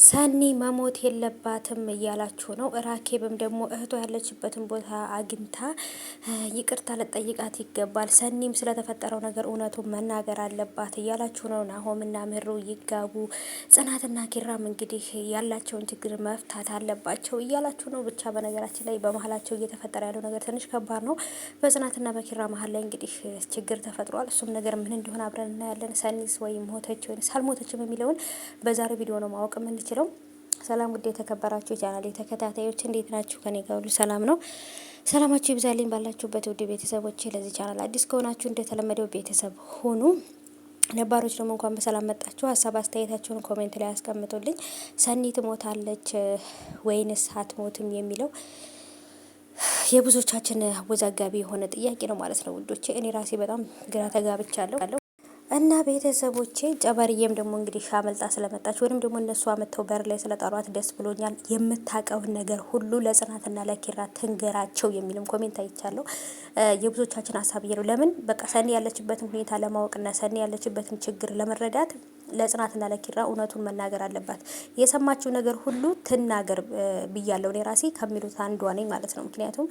ሰኒ መሞት የለባትም እያላችሁ ነው። ራኬብም ደግሞ እህቷ ያለችበትን ቦታ አግኝታ ይቅርታ ልጠይቃት ይገባል፣ ሰኒም ስለተፈጠረው ነገር እውነቱን መናገር አለባት እያላችሁ ነው። ናሆምና ምሩ ይጋቡ፣ ጽናትና ኪራም እንግዲህ ያላቸውን ችግር መፍታት አለባቸው እያላችሁ ነው። ብቻ በነገራችን ላይ በመሀላቸው እየተፈጠረ ያለው ነገር ትንሽ ከባድ ነው። በጽናትና በኪራ መሀል ላይ እንግዲህ ችግር ተፈጥሯል። እሱም ነገር ምን እንደሆነ አብረን እናያለን። ሰኒስ ወይም ሞተች ወይም ሳልሞተችም የሚለውን በዛሬ ቪዲዮ ነው ማወቅ የምንችለው። ሰላም ውድ የተከበራችሁ ቻናሌ ተከታታዮች እንዴት ናችሁ? ከኔ ጋር ሁሉ ሰላም ነው። ሰላማችሁ ይብዛልኝ ባላችሁበት ውድ ቤተሰቦች። ለዚህ ቻናል አዲስ ከሆናችሁ እንደተለመደው ቤተሰብ ሁኑ። ነባሮች ደግሞ እንኳን በሰላም መጣችሁ። ሀሳብ አስተያየታችሁን ኮሜንት ላይ አስቀምጡልኝ። ሰኒ ትሞታለች ወይንስ አትሞትም የሚለው የብዙዎቻችን አወዛጋቢ የሆነ ጥያቄ ነው ማለት ነው ውዶቼ። እኔ ራሴ በጣም ግራ ተጋብቻለሁ። እና ቤተሰቦቼ ጨበርዬም ደግሞ እንግዲህ አመልጣ ስለመጣች ወይም ደግሞ እነሱ አመተው በር ላይ ስለጠሯት ደስ ብሎኛል። የምታውቀውን ነገር ሁሉ ለጽናትና ለኪራ ትንገራቸው የሚልም ኮሜንት አይቻለሁ። የብዙዎቻችን ሀሳብ ነው። ለምን በቃ ሰኒ ያለችበትን ሁኔታ ለማወቅና ሰኒ ያለችበትን ችግር ለመረዳት ለጽናትና ለኪራ እውነቱን መናገር አለባት። የሰማችው ነገር ሁሉ ትናገር ብያለሁ። እኔ ራሴ ከሚሉት አንዷ ነኝ ማለት ነው። ምክንያቱም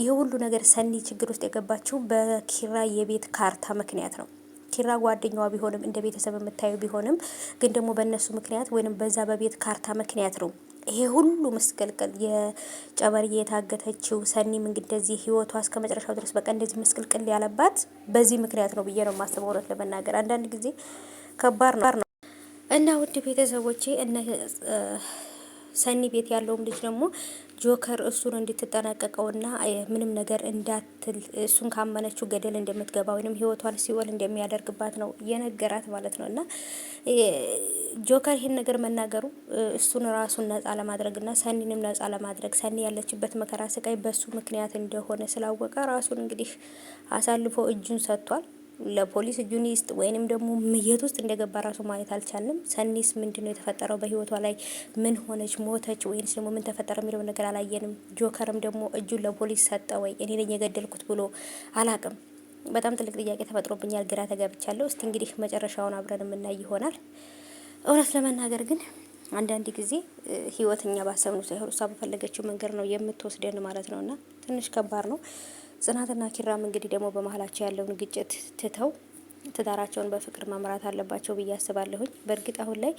ይህ ሁሉ ነገር ሰኒ ችግር ውስጥ የገባችው በኪራ የቤት ካርታ ምክንያት ነው። ኪራ ጓደኛዋ ቢሆንም እንደ ቤተሰብ የምታየው ቢሆንም ግን ደግሞ በእነሱ ምክንያት ወይንም በዛ በቤት ካርታ ምክንያት ነው ይሄ ሁሉ መስቀልቀል የጨበርዬ የታገተችው። ሰኒም እንግዲህ እንደዚህ ህይወቷ እስከ መጨረሻው ድረስ በቃ እንደዚህ መስቀልቀል ያለባት በዚህ ምክንያት ነው ብዬ ነው የማስበው። እውነት ለመናገር አንዳንድ ጊዜ ከባድ ነው እና ውድ ቤተሰቦቼ ሰኒ ቤት ያለውም ልጅ ደግሞ ጆከር እሱን እንድትጠነቀቀውና ምንም ነገር እንዳትል እሱን ካመነችው ገደል እንደምትገባ ወይንም ህይወቷን ሲወል እንደሚያደርግባት ነው የነገራት ማለት ነው። እና ጆከር ይህን ነገር መናገሩ እሱን ራሱን ነጻ ለማድረግና ሰኒንም ነጻ ለማድረግ ሰኒ ያለችበት መከራ ስቃይ በሱ ምክንያት እንደሆነ ስላወቀ ራሱን እንግዲህ አሳልፎ እጁን ሰጥቷል። ለፖሊስ እጁን ይስጥ ወይንም ደግሞ የት ውስጥ እንደገባ ራሱ ማየት አልቻልንም። ሰኒስ ምንድነው የተፈጠረው? በህይወቷ ላይ ምን ሆነች? ሞተች ወይንስ ደግሞ ምን ተፈጠረ የሚለው ነገር አላየንም። ጆከርም ደግሞ እጁን ለፖሊስ ሰጠ ወይ እኔ ነኝ የገደልኩት ብሎ አላቅም። በጣም ትልቅ ጥያቄ ተፈጥሮብኛል፣ ግራ ተጋብቻለሁ። እስቲ እንግዲህ መጨረሻውን አብረን የምናይ ይሆናል። እውነት ለመናገር ግን አንዳንድ ጊዜ ህይወተኛ ባሰብነው ሳይሆን እሷ በፈለገችው መንገድ ነው የምትወስደን ማለት ነውና ትንሽ ከባድ ነው። ጽናትና ኪራም እንግዲህ ደግሞ በመሀላቸው ያለውን ግጭት ትተው ትዳራቸውን በፍቅር መምራት አለባቸው ብዬ አስባለሁኝ። በእርግጥ አሁን ላይ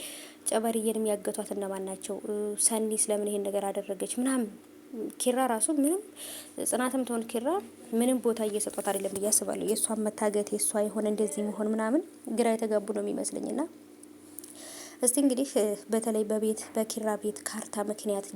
ጨበርዬንም ያገቷት እነማን ናቸው? ሰኒ ስለምን ይሄን ነገር አደረገች ምናምን ኪራ ራሱ ምንም ጽናትም ትሆን ኪራ ምንም ቦታ እየሰጧት አይደለም ብዬ አስባለሁ። የእሷን መታገት የእሷ የሆነ እንደዚህ መሆን ምናምን ግራ የተጋቡ ነው የሚመስለኝና እስቲ እንግዲህ በተለይ በኪራ ቤት ካርታ ምክንያት